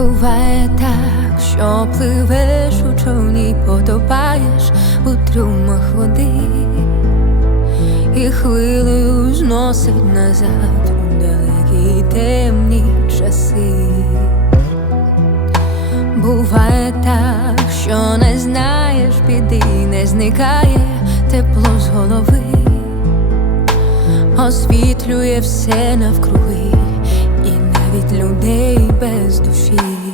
Буває так, що пливеш у човні, потопаєш у трюмах води, і хвилею зносить назад у далекі темні часи. Буває так, що не знаєш біди, не зникає тепло з голови, освітлює все навкруги, Não dei best do filho.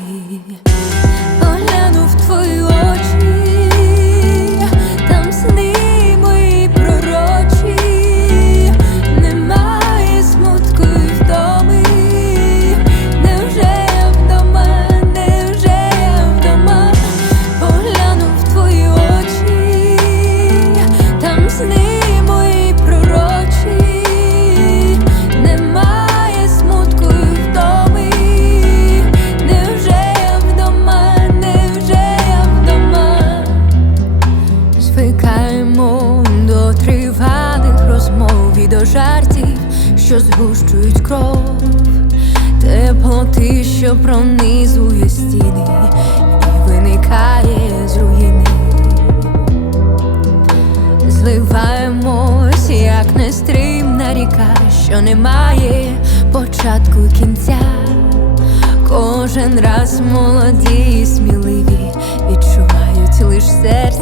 Жартів, що згущують кров, теплоти, що пронизує стіни і виникає з руїни. Зливаємось, як нестримна ріка, що не має початку кінця. Кожен раз молоді і сміливі відчувають лиш бурхливий